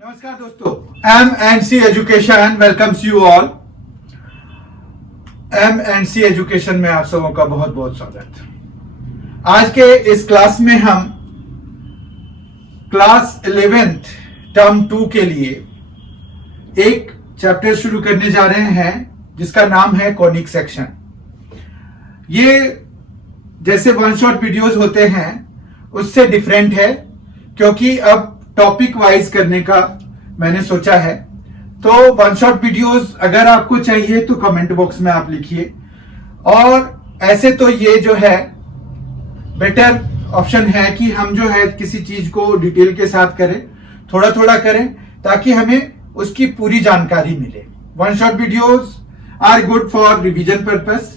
नमस्कार दोस्तों, M&C education welcomes you all. M&C education में आप सबों का बहुत बहुत स्वागत। आज के इस क्लास में हम क्लास 11th टर्म 2 के लिए एक चैप्टर शुरू करने जा रहे हैं जिसका नाम है कॉनिक सेक्शन। ये जैसे वन शॉट वीडियोस होते हैं उससे डिफरेंट है, क्योंकि अब टॉपिक वाइज करने का मैंने सोचा है। तो वन शॉट वीडियोस अगर आपको चाहिए तो कमेंट बॉक्स में आप लिखिए, और ऐसे तो ये जो है बेटर ऑप्शन है कि हम जो है किसी चीज को डिटेल के साथ करें, थोड़ा थोड़ा करें, ताकि हमें उसकी पूरी जानकारी मिले। One shot videos are good for revision purpose.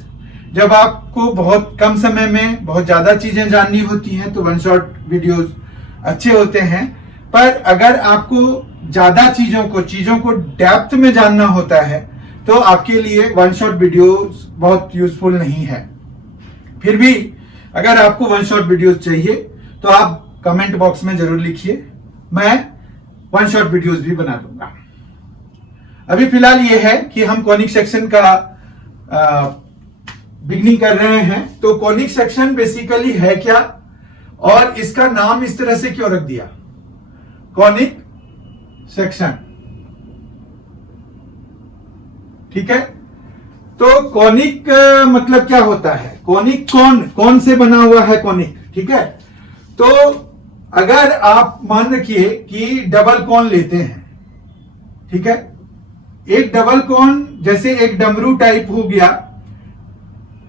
जब आपको बहुत कम समय में बहुत ज्यादा चीजें जाननी होती हैं तो वन शॉट वीडियोस अच्छे होते हैं, पर अगर आपको ज्यादा चीजों को डेप्थ में जानना होता है तो आपके लिए वन शॉट वीडियोस बहुत यूजफुल नहीं है। फिर भी अगर आपको वन शॉट वीडियोस चाहिए तो आप कमेंट बॉक्स में जरूर लिखिए, मैं वन शॉट वीडियोस भी बना दूंगा। अभी फिलहाल ये है कि हम कॉनिक सेक्शन का बिगनिंग कर रहे हैं। तो कॉनिक सेक्शन बेसिकली है क्या, और इसका नाम इस तरह से क्यों रख दिया कॉनिक सेक्शन, ठीक है। तो कॉनिक मतलब क्या होता है, कॉनिक कौन से बना हुआ है कॉनिक, ठीक है। तो अगर आप मान रखिए कि डबल कॉन लेते हैं, ठीक है, एक डबल कॉन जैसे एक डमरू टाइप हो गया,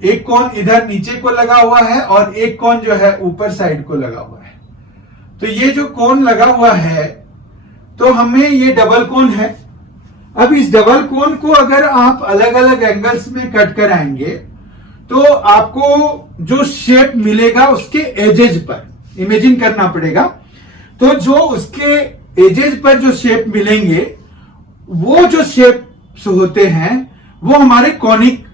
एक कॉन इधर नीचे को लगा हुआ है और एक कॉन जो है ऊपर साइड को लगा हुआ है। तो ये जो कॉन लगा हुआ है तो हमें ये डबल कॉन है। अब इस डबल कॉन को अगर आप अलग अलग एंगल्स में कट कराएंगे तो आपको जो शेप मिलेगा उसके एजेज पर इमेजिन करना पड़ेगा। तो जो उसके एजेज पर जो शेप मिलेंगे, वो जो शेप्स होते हैं वो हमारे कॉनिक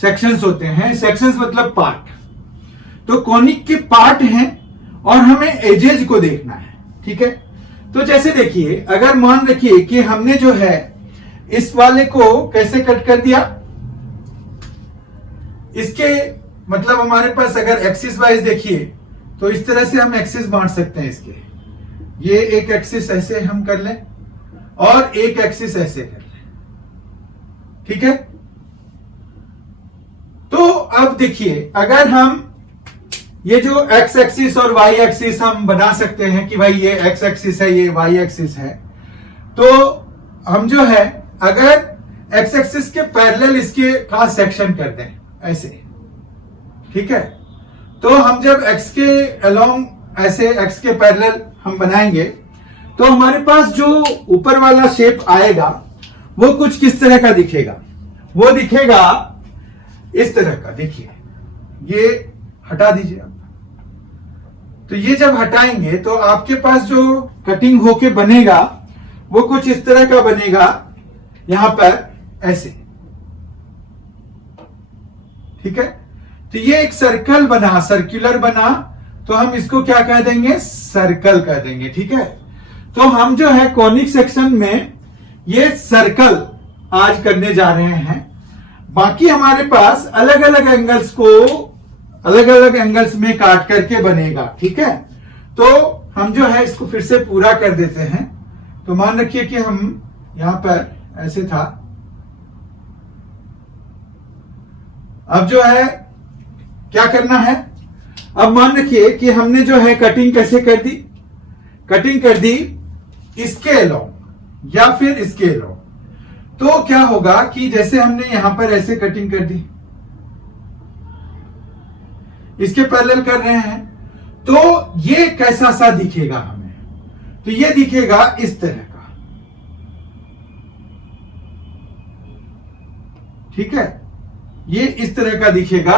सेक्शंस होते हैं। सेक्शंस मतलब पार्ट। तो कॉनिक के पार्ट हैं और हमें एजेज को देखना है, ठीक है। तो जैसे देखिए, अगर मान रखिए कि हमने जो है इस वाले को कैसे कट कर दिया, इसके मतलब हमारे पास अगर एक्सिस वाइज देखिए तो इस तरह से हम एक्सिस बांट सकते हैं इसके। ये एक एक्सिस ऐसे हम कर लें और एक एक्सिस ऐसे कर लें, ठीक है। तो अब देखिए, अगर हम ये जो एक्स एक्सिस और वाई एक्सिस हम बना सकते हैं कि भाई ये एक्स एक्सिस है, ये वाई एक्सिस है, तो हम जो है अगर एक्स एक्सिस के पैरेलल इसके क्रॉस सेक्शन कर दें ऐसे, ठीक है। तो हम जब एक्स के अलोंग ऐसे एक्स के पैरेलल हम बनाएंगे तो हमारे पास जो ऊपर वाला शेप आएगा वो कुछ किस तरह का दिखेगा, वो दिखेगा इस तरह का। देखिए, ये हटा दीजिए आप। तो ये जब हटाएंगे तो आपके पास जो कटिंग होके बनेगा वो कुछ इस तरह का बनेगा, यहां पर ऐसे, ठीक है। तो ये एक सर्कल बना, सर्कुलर बना, तो हम इसको क्या कह देंगे, सर्कल कह देंगे, ठीक है। तो हम जो है कॉनिक सेक्शन में ये सर्कल आज करने जा रहे हैं। बाकी हमारे पास अलग अलग एंगल्स को अलग अलग एंगल्स में काट करके बनेगा, ठीक है। तो हम जो है इसको फिर से पूरा कर देते हैं। तो मान रखिए कि हम यहां पर ऐसे था, अब जो है क्या करना है, अब मान रखिए कि हमने जो है कटिंग कैसे कर दी, कटिंग कर दी इसके अलोंग या फिर इसके अलोंग। तो क्या होगा कि जैसे हमने यहां पर ऐसे कटिंग कर दी, इसके पैरेलल कर रहे हैं, तो ये कैसा सा दिखेगा हमें, तो ये दिखेगा इस तरह का, ठीक है। ये इस तरह का दिखेगा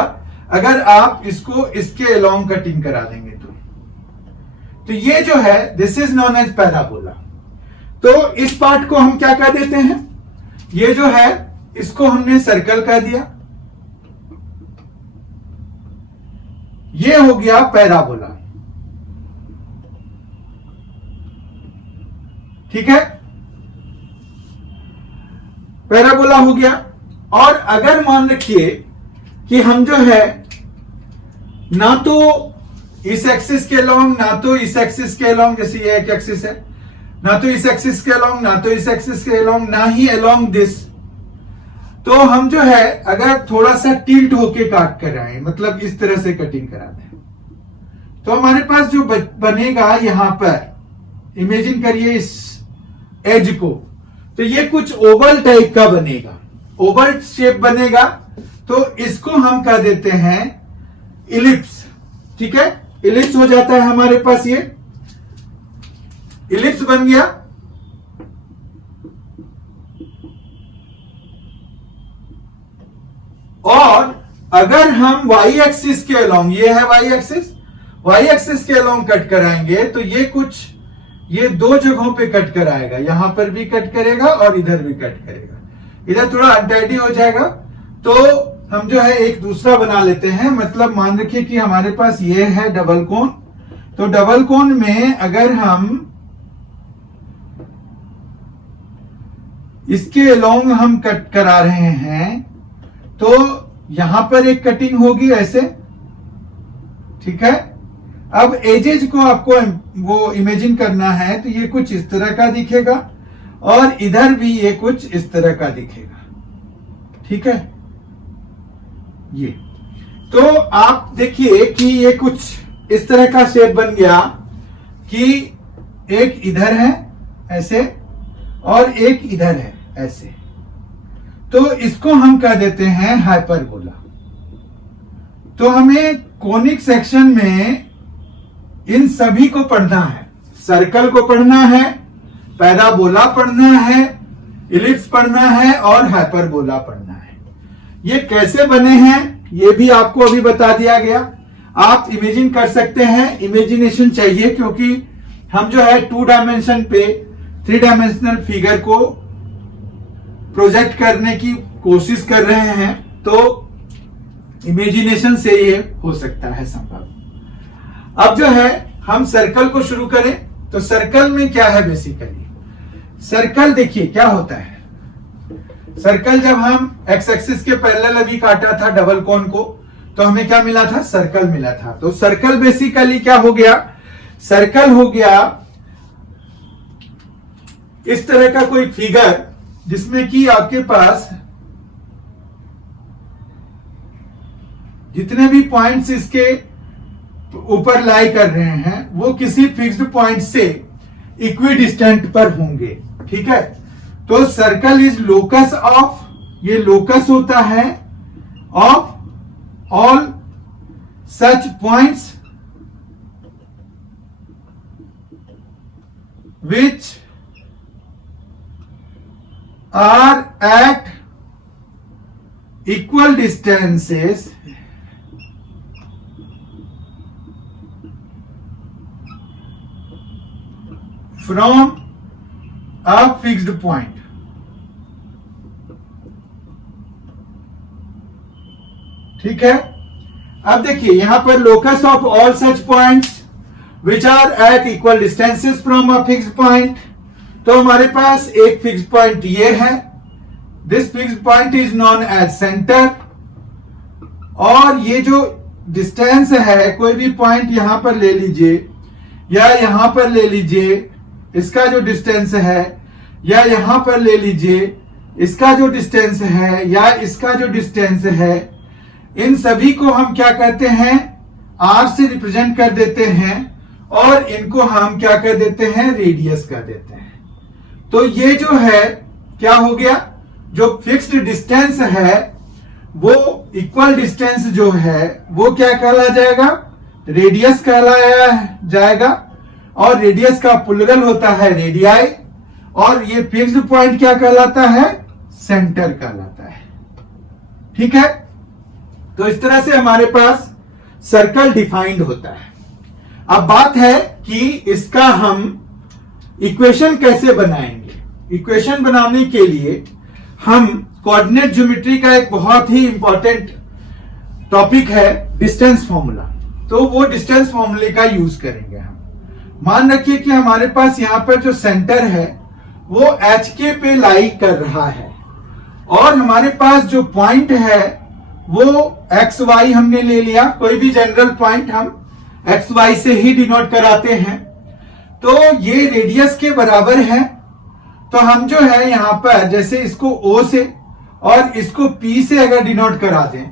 अगर आप इसको इसके अलोंग कटिंग करा देंगे तो ये जो है this is known as parabola. तो इस पार्ट को हम क्या कह देते हैं, ये जो है इसको हमने सर्कल कह दिया, ये हो गया पैराबोला। ठीक है, पैराबोला हो गया। और अगर मान रखिए कि हम जो है ना तो इस एक्सिस के अलोंग ना तो इस एक्सिस के अलोंग, जैसे ये एक एक्सिस है, ना तो इस एक्सिस के अलोंग ना तो इस एक्सिस के अलोंग ना ही अलोंग दिस, तो हम जो है अगर थोड़ा सा टिल्ट होके काट कर आए, मतलब इस तरह से कटिंग कराते हैं, तो हमारे पास जो बनेगा यहां पर, इमेजिन करिए इस एज को, तो ये कुछ ओवल टाइप का बनेगा, ओवल शेप बनेगा। तो इसको हम कह देते हैं इलिप्स। ठीक है, इलिप्स हो जाता है हमारे पास, ये इलिप्स बन गया। और अगर हम वाई एक्सिस के अलोंग, ये है वाई एक्सिस के अलोंग कट कराएंगे तो ये कुछ, ये दो जगहों पे कट कराएगा, यहां पर भी कट करेगा और इधर भी कट करेगा, इधर थोड़ा अनटाइडी हो जाएगा। तो हम जो है एक दूसरा बना लेते हैं, मतलब मान रखिए कि हमारे पास ये है डबल कोन, तो डबल कोन में अगर हम इसके अलोंग हम कट करा रहे हैं तो यहां पर एक कटिंग होगी ऐसे। ठीक है, अब एजेज को आपको वो इमेजिन करना है, तो ये कुछ इस तरह का दिखेगा और इधर भी ये कुछ इस तरह का दिखेगा। ठीक है, ये तो आप देखिए कि ये कुछ इस तरह का शेप बन गया कि एक इधर है ऐसे और एक इधर है ऐसे, तो इसको हम कह देते हैं हाइपरबोला। तो हमें कोनिक सेक्शन में इन सभी को पढ़ना है, सर्कल को पढ़ना है, पैराबोला पढ़ना है, इलिप्स पढ़ना है और हाइपरबोला पढ़ना है। ये कैसे बने हैं ये भी आपको अभी बता दिया गया। आप इमेजिन कर सकते हैं, इमेजिनेशन चाहिए, क्योंकि हम जो है 2 डायमेंशन पे 3 डायमेंशनल फिगर को प्रोजेक्ट करने की कोशिश कर रहे हैं, तो इमेजिनेशन से ये हो सकता है संभव। अब जो है हम सर्कल को शुरू करें, तो सर्कल में क्या है बेसिकली, सर्कल देखिए क्या होता है। सर्कल जब हम एक्स एक्सिस के पैरेलल अभी काटा था डबल कोन को, तो हमें क्या मिला था, सर्कल मिला था। तो सर्कल बेसिकली क्या हो गया, सर्कल हो गया इस तरह का कोई फिगर जिसमें कि आपके पास जितने भी पॉइंट्स इसके ऊपर लाई कर रहे हैं वो किसी फिक्स्ड पॉइंट से इक्वी डिस्टेंट पर होंगे। ठीक है, तो सर्कल इज लोकस ऑफ, ये लोकस होता है of all such points which are at equal distances from a fixed point. ठीक है, अब देखिए यहां पर locus of all such points which are at equal distances from a fixed point. तो हमारे पास एक फिक्स्ड पॉइंट ये है, this fixed point is known as centre, और ये जो डिस्टेंस है, कोई भी पॉइंट यहां पर ले लीजिए या यहां पर ले लीजिए, इसका जो डिस्टेंस है, या यहां पर ले लीजिए इसका जो डिस्टेंस है, या इसका जो डिस्टेंस है, इन सभी को हम क्या कहते हैं, आर से रिप्रेजेंट कर देते हैं और इनको हम क्या कर देते हैं, रेडियस कर देते हैं। तो ये जो है क्या हो गया, जो फिक्स्ड डिस्टेंस है वो इक्वल डिस्टेंस जो है वो क्या कहला जाएगा, रेडियस कहलाया जाएगा, और रेडियस का प्लुरल होता है रेडियाई, और ये फिक्स्ड पॉइंट क्या कहलाता है, सेंटर कहलाता है। ठीक है, तो इस तरह से हमारे पास सर्कल डिफाइंड होता है। अब बात है कि इसका हम इक्वेशन कैसे बनाएंगे। इक्वेशन बनाने के लिए हम कोऑर्डिनेट ज्योमेट्री का एक बहुत ही इंपॉर्टेंट टॉपिक है डिस्टेंस फॉर्मूला, तो वो डिस्टेंस फॉर्मूले का यूज करेंगे हम। मान रखिए कि हमारे पास यहाँ पर जो सेंटर है वो HK पे लाई कर रहा है और हमारे पास जो पॉइंट है वो XY हमने ले लिया। कोई भी जनरल पॉइंट हम XY से ही डिनोट कराते हैं। तो ये रेडियस के बराबर है। तो हम जो है यहां पर जैसे इसको O से और इसको P से अगर डिनोट करा दें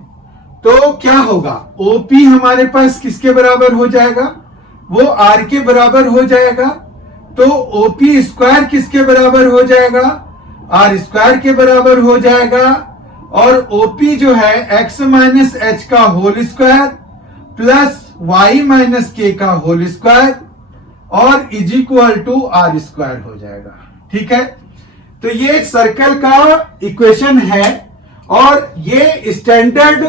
तो क्या होगा, OP हमारे पास किसके बराबर हो जाएगा, वो R के बराबर हो जाएगा। तो OP स्क्वायर किसके बराबर हो जाएगा, R स्क्वायर के बराबर हो जाएगा। और OP जो है x माइनस एच का whole square plus y minus k का होल स्क्वायर और is equal to R square हो जाएगा। ठीक है, तो ये एक सर्कल का इक्वेशन है और ये स्टैंडर्ड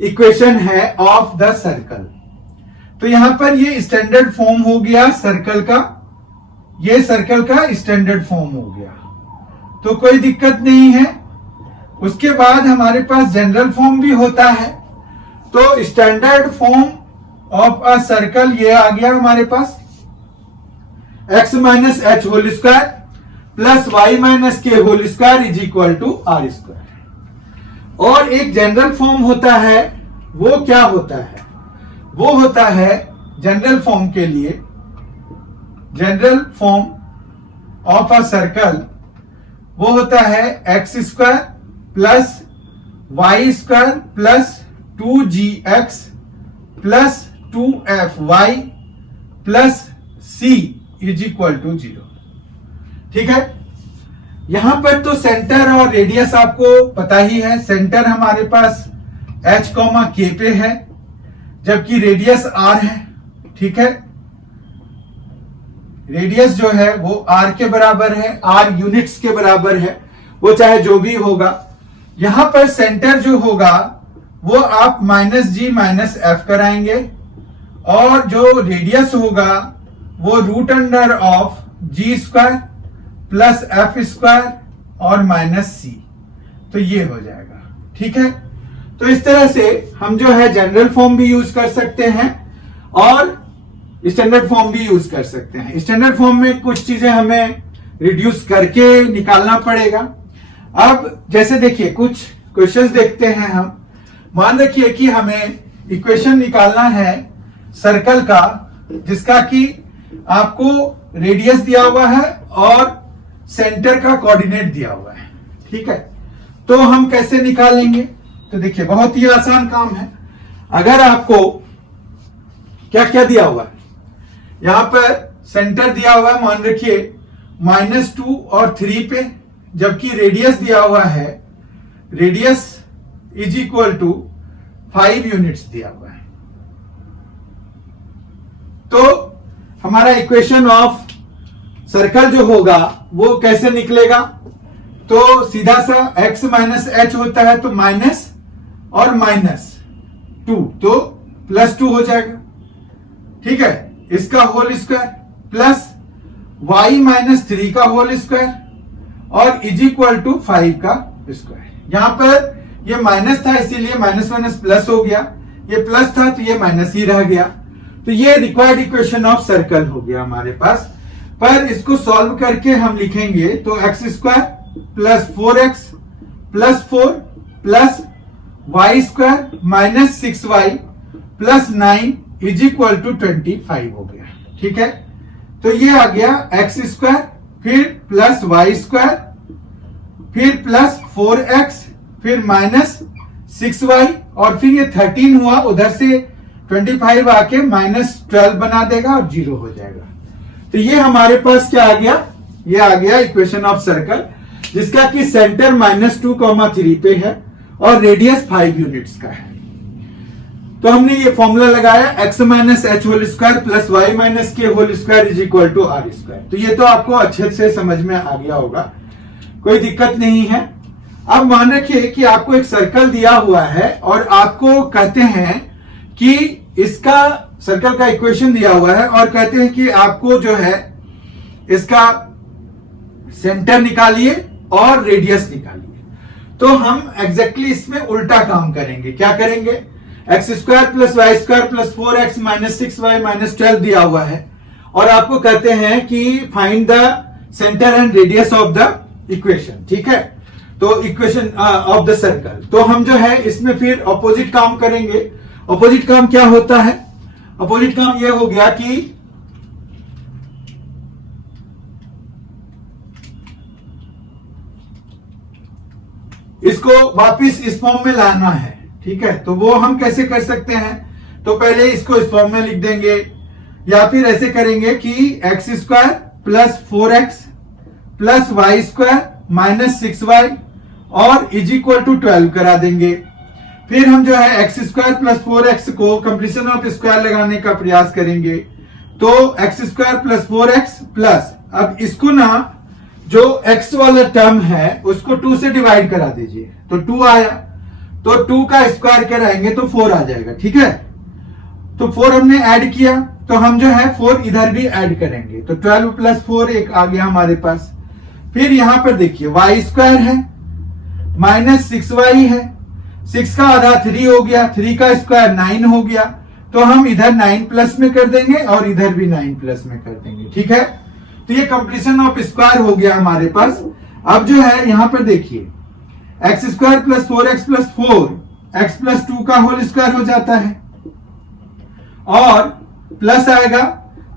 इक्वेशन है ऑफ द सर्कल। तो यहां पर ये स्टैंडर्ड फॉर्म हो गया सर्कल का, ये सर्कल का स्टैंडर्ड फॉर्म हो गया, तो कोई दिक्कत नहीं है। उसके बाद हमारे पास जनरल फॉर्म भी होता है। तो standard form of a circle ये आ गया हमारे पास, x minus h whole square plus y minus k whole square is equal to R square. और एक जनरल फॉर्म होता है, वो क्या होता है, वो होता है जनरल फॉर्म के लिए, general form of a circle वो होता है x square plus Y square plus 2gx plus 2fy plus c is equal to 0। ठीक है, यहां पर तो सेंटर और रेडियस आपको पता ही है। सेंटर हमारे पास h, k पे है जबकि रेडियस r है। ठीक है, रेडियस जो है वो r के बराबर है, r यूनिट्स के बराबर है, वो चाहे जो भी होगा। यहां पर सेंटर जो होगा वो आप माइनस g माइनस एफ कराएंगे और जो रेडियस होगा वो root under of g square plus F square और माइनस c, तो ये हो जाएगा। ठीक है, तो इस तरह से हम जो है जनरल फॉर्म भी यूज कर सकते हैं और स्टैंडर्ड फॉर्म भी यूज कर सकते हैं। स्टैंडर्ड फॉर्म में कुछ चीजें हमें रिड्यूस करके निकालना पड़ेगा। अब जैसे देखिए कुछ क्वेश्चंस देखते हैं हम। मान रखिए कि हमें इक्वेशन निकालना है सर्कल का जिसका कि आपको रेडियस दिया हुआ है और सेंटर का कोऑर्डिनेट दिया हुआ है। ठीक है, तो हम कैसे निकालेंगे, तो देखिए बहुत ही आसान काम है। अगर आपको क्या क्या दिया हुआ है, यहां पर सेंटर दिया हुआ है मान रखिए -2 और 3 पे, जबकि रेडियस दिया हुआ है, radius is equal to 5 units दिया हुआ है। तो हमारा इक्वेशन ऑफ सर्कल जो होगा वो कैसे निकलेगा, तो सीधा सा x माइनस एच होता है तो माइनस और -2 तो +2 हो जाएगा। ठीक है, इसका whole square plus y minus 3 का होल स्क्वायर और इज इक्वल टू 5 का स्क्वायर। यहां पर ये माइनस था इसीलिए माइनस माइनस प्लस हो गया, ये प्लस था तो ये माइनस ही रह गया। तो ये रिक्वायर्ड इक्वेशन ऑफ सर्कल हो गया हमारे पास। पर इसको सॉल्व करके हम लिखेंगे तो x square plus 4x plus 4 plus Y square minus 6y plus 9 is equal to 25 हो गया। ठीक है, तो ये आ गया x स्क्वायर फिर प्लस वाई स्क्वायर फिर प्लस 4x फिर माइनस 6y और फिर ये 13 हुआ, उधर से 25 आके -12 बना देगा और 0 हो जाएगा। तो ये हमारे पास क्या आ गया, ये आ गया इक्वेशन ऑफ सर्कल जिसका कि सेंटर -2, 3 पे है और रेडियस 5 यूनिट्स का है। तो हमने ये फॉर्मूला लगाया x minus h whole square plus y minus k whole square is equal to R square. तो ये तो आपको अच्छे से समझ में आ गया होगा, कोई दिक्कत नहीं है। अब मान रखिए कि आपको एक सर्कल दिया हुआ है और आपको कहते हैं कि इसका सर्कल का इक्वेशन दिया हुआ है और कहते हैं कि आपको जो है इसका सेंटर निकालिए और रेडियस निकालिए। तो हम एग्जैक्टली इसमें उल्टा काम करेंगे। क्या करेंगे, x square plus Y square plus 4x minus 6y minus 12 दिया हुआ है और आपको कहते हैं कि find the centre and radius of the equation, ठीक है, तो इक्वेशन ऑफ द सर्कल। तो हम जो है इसमें फिर ऑपोजिट काम करेंगे। ऑपोजिट काम क्या होता है? ऑपोजिट काम यह हो गया कि इसको वापिस इस फॉर्म में लाना है, ठीक है। तो वो हम कैसे कर सकते हैं? तो पहले इसको इस फॉर्म में लिख देंगे, या फिर ऐसे करेंगे कि X square plus 4x plus Y square minus 6y और इज इक्वल टू 12 करा देंगे। फिर हम जो है एक्स स्क्वायर प्लस 4x को कंप्लीशन ऑफ स्क्वायर लगाने का प्रयास करेंगे। तो x square plus 4x plus, अब इसको ना जो x वाला टर्म है उसको 2 से डिवाइड करा दीजिए, तो 2 आया, तो 2 का स्क्वायर कराएंगे तो 4 आ जाएगा, ठीक है। तो 4 हमने ऐड किया, तो हम जो है 4 इधर भी ऐड करेंगे, तो 12 प्लस 4 एक आ गया हमारे पास। फिर यहां पर देखिए वाई स्क्वायर है माइनस 6y है, 6 का आधा 3 हो गया, 3 का स्क्वायर 9 हो गया, तो हम इधर 9 प्लस में कर देंगे और इधर भी 9 प्लस में कर देंगे, ठीक है। तो ये कंप्लीशन ऑफ स्क्वायर हो गया हमारे पास। अब जो है यहां पर देखिए x square plus 4x plus 4 x plus 2 का होल स्क्वायर हो जाता है और प्लस आएगा,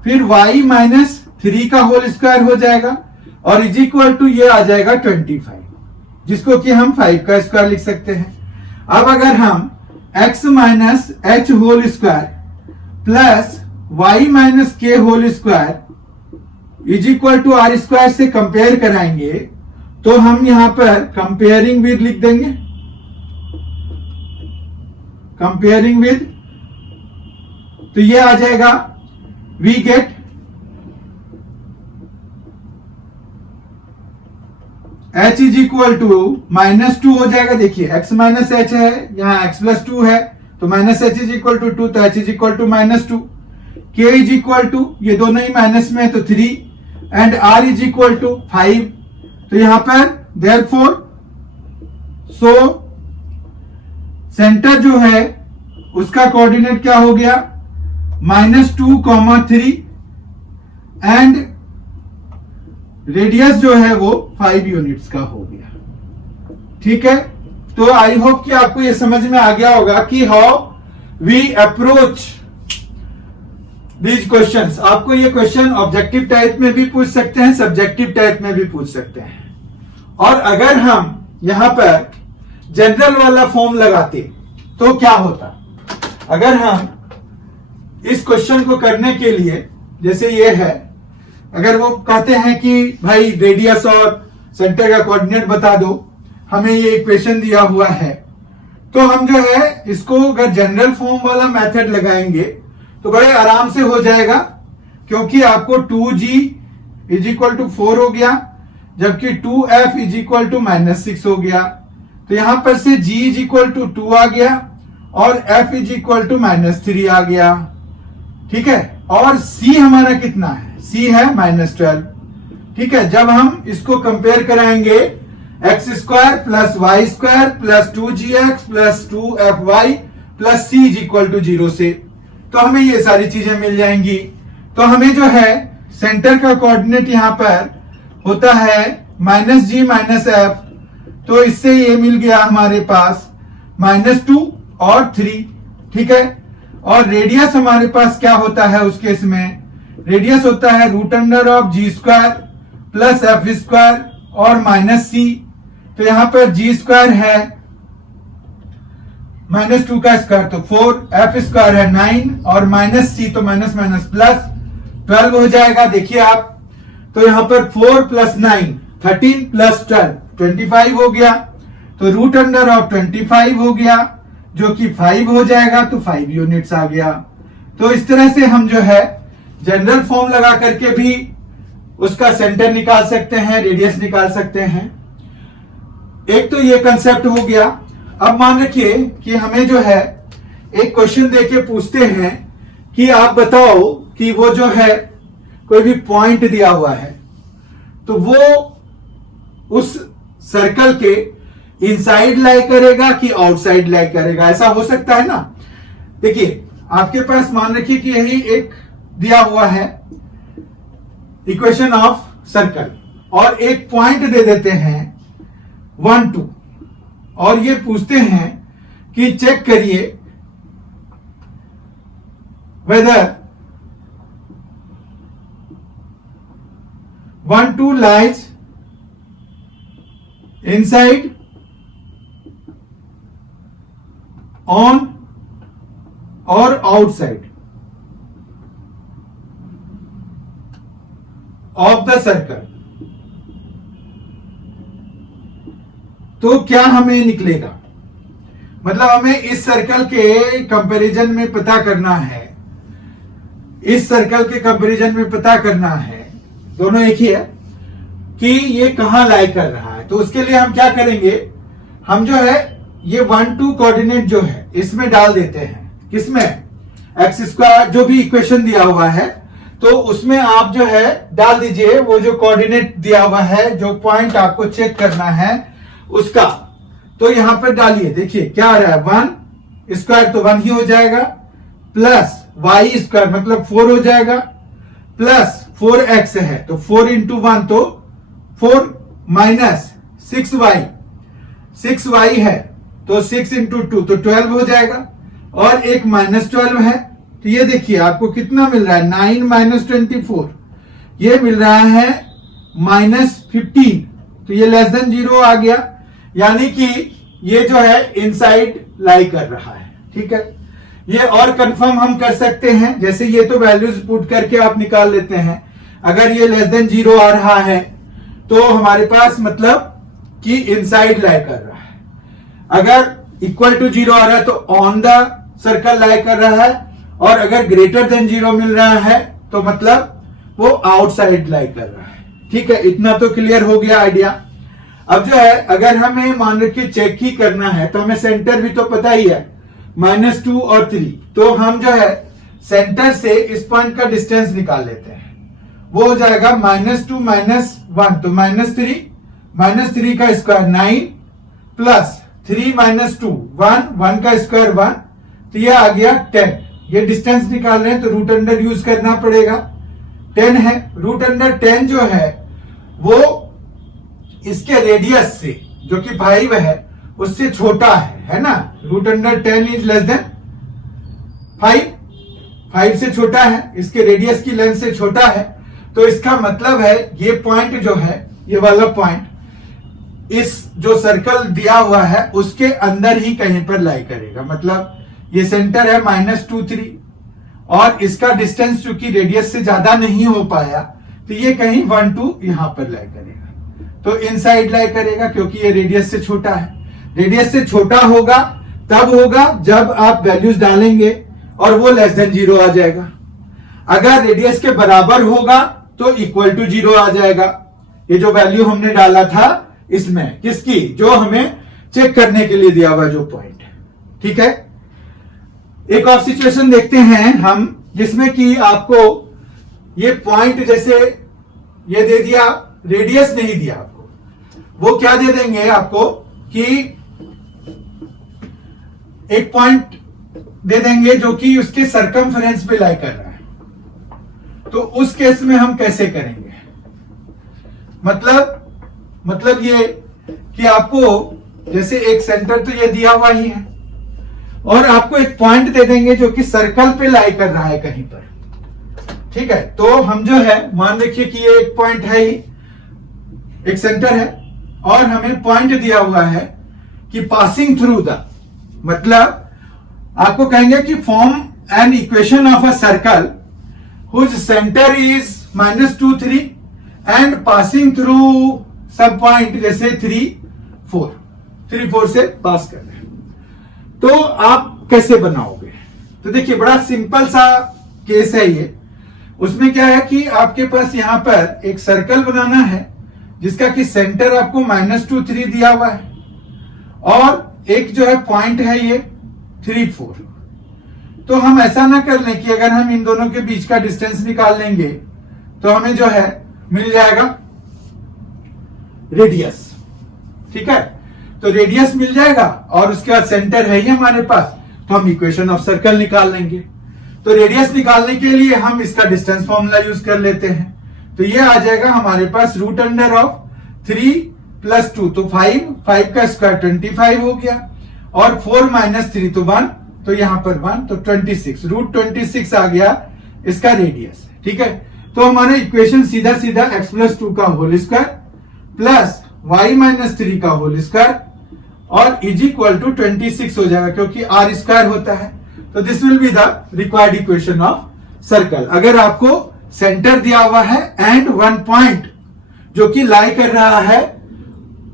फिर y माइनस 3 का होल स्क्वायर हो जाएगा और इज इक्वल टू ये आ जाएगा 25, जिसको कि हम 5 का स्क्वायर लिख सकते हैं। अब अगर हम x minus h whole square plus y minus k whole square is equal to R square से कंपेयर कराएंगे, तो हम यहां पर कंपेयरिंग विद लिख देंगे, कंपेयरिंग विद, तो ये आ जाएगा we get h is equal to -2 हो जाएगा। देखिए x माइनस h है, यहां x प्लस 2 है, तो minus h is equal to 2, तो h is equal to -2, k is equal to, ये दोनों ही माइनस में है तो 3 and r is equal to 5। तो यहां पर देयरफॉर सो सेंटर जो है उसका कोऑर्डिनेट क्या हो गया, -2, 3 एंड रेडियस जो है वो 5 यूनिट्स का हो गया, ठीक है। तो आई होप कि आपको ये समझ में आ गया होगा कि how we approach these questions. आपको ये क्वेश्चन ऑब्जेक्टिव टाइप में भी पूछ सकते हैं, सब्जेक्टिव टाइप में भी पूछ सकते हैं। और अगर हम यहां पर जनरल वाला फॉर्म लगाते तो क्या होता? अगर हम इस क्वेश्चन को करने के लिए, जैसे ये है, अगर वो कहते हैं कि भाई रेडियस और सेंटर का कोऑर्डिनेट बता दो, हमें ये इक्वेशन दिया हुआ है, तो हम जो है इसको अगर जनरल फॉर्म वाला मेथड लगाएंगे तो बड़े आराम से हो जाएगा, क्योंकि आपको 2g इज इक्वल टू 4 हो गया, जबकि 2f इज इक्वल टू -6 हो गया। तो यहां पर से g इज इक्वल टू 2 आ गया और f इज इक्वल टू -3 आ गया, ठीक है। और c हमारा कितना है? c है -12, ठीक है। जब हम इसको कंपेयर कराएंगे X square plus Y square plus 2gx plus 2fy plus c is equal to 0 से, तो हमें ये सारी चीजें मिल जाएंगी। तो हमें जो है सेंटर का कोऑर्डिनेट यहां पर होता है -g -f, तो इससे ये मिल गया हमारे पास -2 और 3, ठीक है। और रेडियस हमारे पास क्या होता है उस केस में? रेडियस होता है √g square plus f square और -c। तो यहां पर g स्क्वायर है -2 का स्क्वायर तो 4, f स्क्वायर है 9 और -c तो माइनस माइनस प्लस 12 हो जाएगा। देखिए आप, तो यहां पर 4 प्लस 9 13 प्लस 12 25 हो गया, तो √25 हो गया, जो कि 5 हो जाएगा, तो 5 यूनिट्स आ गया। तो इस तरह से हम जो है जनरल फॉर्म लगा करके भी उसका सेंटर निकाल सकते हैं, रेडियस निकाल सकते हैं। एक तो ये कंसेप्ट हो गया। अब मान रखिए कि हमें जो है एक क्वेश्चन देके पूछते हैं कि आप बताओ कि वो जो है कोई भी पॉइंट दिया हुआ है, तो वो उस सर्कल के इनसाइड लाई करेगा कि आउटसाइड लाई करेगा, ऐसा हो सकता है ना। देखिए आपके पास मान रखिए कि यही एक दिया हुआ है, इक्वेशन ऑफ सर्कल और एक पॉइंट दे देते हैं 1 2 और ये पूछते हैं कि चेक करिए वेदर 1 2 लाइज इनसाइड ऑन और आउटसाइड ऑफ द सर्कल। तो क्या हमें निकलेगा, मतलब हमें इस सर्कल के कंपैरिजन में पता करना है, इस सर्कल के कंपैरिजन में पता करना है, दोनों एक ही है, कि ये कहां लाई कर रहा है। तो उसके लिए हम क्या करेंगे, हम जो है ये 1 2 कोऑर्डिनेट जो है इसमें डाल देते हैं, किसमें, एक्स स्क्वायर जो भी इक्वेशन दिया हुआ है तो उसमें आप जो है डाल दीजिए वो जो कोऑर्डिनेट दिया हुआ है, जो पॉइंट आपको चेक करना है उसका। तो यहां पर डालिए, देखिए क्या आ रहा है, 1 स्क्वायर तो 1 ही हो जाएगा, प्लस वाई स्क्वायर मतलब 4 हो जाएगा, प्लस 4x है तो 4 इंटू 1 तो 4 माइनस 6y है तो 6 इंटू 2 तो 12 हो जाएगा, और एक माइनस 12 है तो ये देखिए आपको कितना मिल रहा है, 9 माइनस 24 ये मिल रहा है -15, तो ये लेस देन 0 आ गया, यानी कि ये जो है इनसाइड लाई कर रहा है। ठीक है, ये और कंफर्म हम कर सकते हैं, जैसे ये तो वैल्यूज पुट करके आप निकाल लेते हैं, अगर ये लेस देन 0 आ रहा है तो हमारे पास मतलब कि इनसाइड लाई कर रहा है, अगर इक्वल टू 0 आ रहा है तो ऑन द सर्कल लाई कर रहा है, और अगर ग्रेटर देन 0 मिल रहा है तो मतलब वो आउटसाइड लाई कर रहा है। ठीक है, इतना तो क्लियर हो गया आइडिया। अब जो है अगर हमें मान रखिए चेक ही करना है तो हमें सेंटर भी तो पता ही है, -2 और 3, तो हम जो है सेंटर से इस पॉइंट का डिस्टेंस निकाल लेते हैं, वो हो जाएगा -2 -1 तो -3 का स्क्वायर 9 प्लस 3 -2 1 का स्क्वायर 1, तो ये आ गया 10। ये डिस्टेंस निकाल रहे हैं तो रूट अंडर यूज करना पड़ेगा, 10 है, रूट अंडर 10 जो है वो इसके रेडियस से जो कि 5 है उससे छोटा है ना, root under 10 is less than 5 से छोटा है, इसके रेडियस की लेंथ से छोटा है, तो इसका मतलब है ये पॉइंट जो है, ये वाला पॉइंट इस जो सर्कल दिया हुआ है उसके अंदर ही कहीं पर लाई करेगा, मतलब ये सेंटर है -2 3 और इसका डिस्टेंस चूंकि रेडियस से ज्यादा नहीं हो पाया तो ये कहीं 1 2 यहां पर लाई करेगा, तो इनसाइड लाई करेगा क्योंकि ये रेडियस से छोटा है। रेडियस से छोटा होगा तब होगा जब आप वैल्यूज डालेंगे और वो लेस देन 0 आ जाएगा, अगर रेडियस के बराबर होगा तो इक्वल टू 0 आ जाएगा। ये जो वैल्यू हमने डाला था इसमें, किसकी, जो हमें चेक करने के लिए दिया हुआ जो पॉइंट। ठीक है, एक और सिचुएशन देखते हैं हम, जिसमें कि आपको ये पॉइंट जैसे ये दे दिया, रेडियस नहीं दिया आपको, वो क्या दे देंगे आपको कि एक पॉइंट दे देंगे जो कि उसके सरकमफेरेंस पे लाई कर रहा है, तो उस केस में हम कैसे करेंगे, मतलब ये कि आपको जैसे एक सेंटर तो ये दिया हुआ ही है और आपको एक पॉइंट दे देंगे जो कि सर्कल पे लाई कर रहा है कहीं पर। ठीक है, तो हम जो है मान रखिए कि ये एक पॉइंट है ही, एक सेंटर है और हमें पॉइंट दिया हुआ है कि पासिंग थ्रू द, मतलब आपको कहेंगे कि form an equation of a circle whose centre is -2 3 and passing through सब पॉइंट जैसे 3 4 से पास कर रहे हैं, तो आप कैसे बनाओगे। तो देखिए बड़ा सिंपल सा केस है ये, उसमें क्या है कि आपके पास यहां पर एक सर्कल बनाना है जिसका कि सेंटर आपको -2 3 दिया हुआ है और एक जो है पॉइंट है ये 3 4। तो हम ऐसा ना कर लें कि अगर हम इन दोनों के बीच का डिस्टेंस निकाल लेंगे तो हमें जो है मिल जाएगा रेडियस। ठीक है, तो रेडियस मिल जाएगा और उसके बाद सेंटर है ही हमारे पास, तो हम इक्वेशन ऑफ सर्कल निकाल लेंगे। तो रेडियस निकालने के लिए हम इसका डिस्टेंस फॉर्मूला यूज कर लेते हैं, तो ये आ जाएगा हमारे पास रूट अंडर ऑफ 3 प्लस 2 तो 5 का स्क्वायर 25 हो गया, और 4 माइनस 3 तो 1, तो यहां पर 1 तो 26, रूट 26 आ गया इसका रेडियस। ठीक है, तो हमारा इक्वेशन सीधा सीधा x प्लस 2 का whole square plus y minus 3 का होल स्क्वायर और इज इक्वल टू 26 हो जाएगा, क्योंकि r स्क्वायर होता है। तो this will be the required equation of circle. अगर आपको सेंटर दिया हुआ है एंड वन पॉइंट जो कि लाई कर रहा है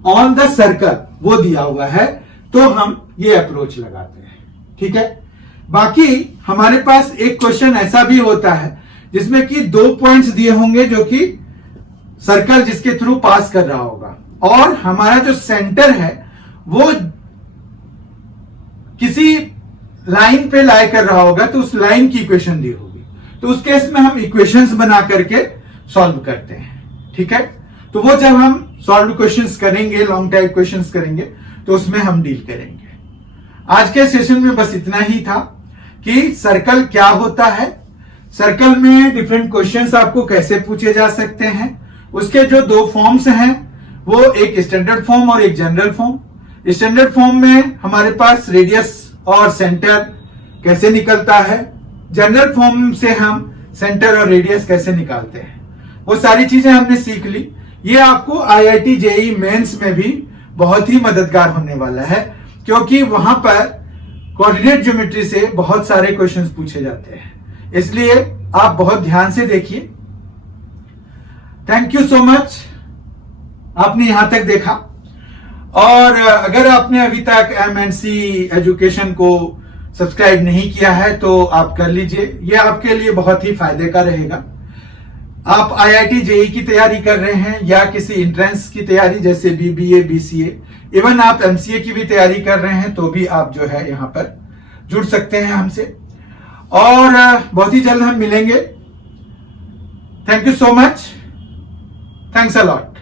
ऑन द सर्कल वो दिया हुआ है, तो हम ये अप्रोच लगाते हैं। ठीक है, बाकी हमारे पास एक क्वेश्चन ऐसा भी होता है जिसमें कि 2 पॉइंट्स दिए होंगे जो कि सर्कल जिसके थ्रू पास कर रहा होगा, और हमारा जो सेंटर है वो किसी लाइन पे लाई कर रहा होगा, तो उस लाइन की इक्वेशन दी होगी। तो उस केस में हम इक्वेशंस बना करके सॉल्व करते हैं। ठीक है, तो वो जब हम सॉल्व क्वेश्चंस करेंगे, लॉन्ग टाइप क्वेश्चंस करेंगे, तो उसमें हम डील करेंगे। आज के सेशन में बस इतना ही था कि सर्कल क्या होता है, सर्कल में डिफरेंट क्वेश्चंस आपको कैसे पूछे जा सकते हैं, उसके जो 2 फॉर्म्स हैं वो एक स्टैंडर्ड फॉर्म और एक जनरल फॉर्म। स्टैंडर्ड फॉर्म में हमारे पास रेडियस और सेंटर कैसे निकलता है, जनरल फॉर्म से हम सेंटर और रेडियस कैसे निकालते हैं, वो सारी चीजें हमने सीख ली। ये आपको IIT JEE मेंस में भी बहुत ही मददगार होने वाला है, क्योंकि वहां पर कोऑर्डिनेट ज्योमेट्री से बहुत सारे क्वेश्चंस पूछे जाते हैं, इसलिए आप बहुत ध्यान से देखिए। थैंक यू सो मच, आपने यहां तक देखा। और अगर आपने अभी तक MNC एजुकेशन को सब्सक्राइब नहीं किया है तो आप कर लीजिए, यह आपके लिए बहुत ही फायदे का रहेगा। आप IIT JEE की तैयारी कर रहे हैं या किसी एंट्रेंस की तैयारी जैसे BBA BCA, इवन आप MCA की भी तैयारी कर रहे हैं, तो भी आप जो है यहां पर जुड़ सकते हैं हमसे, और बहुत ही जल्द हम मिलेंगे। Thank you so much, thanks a lot.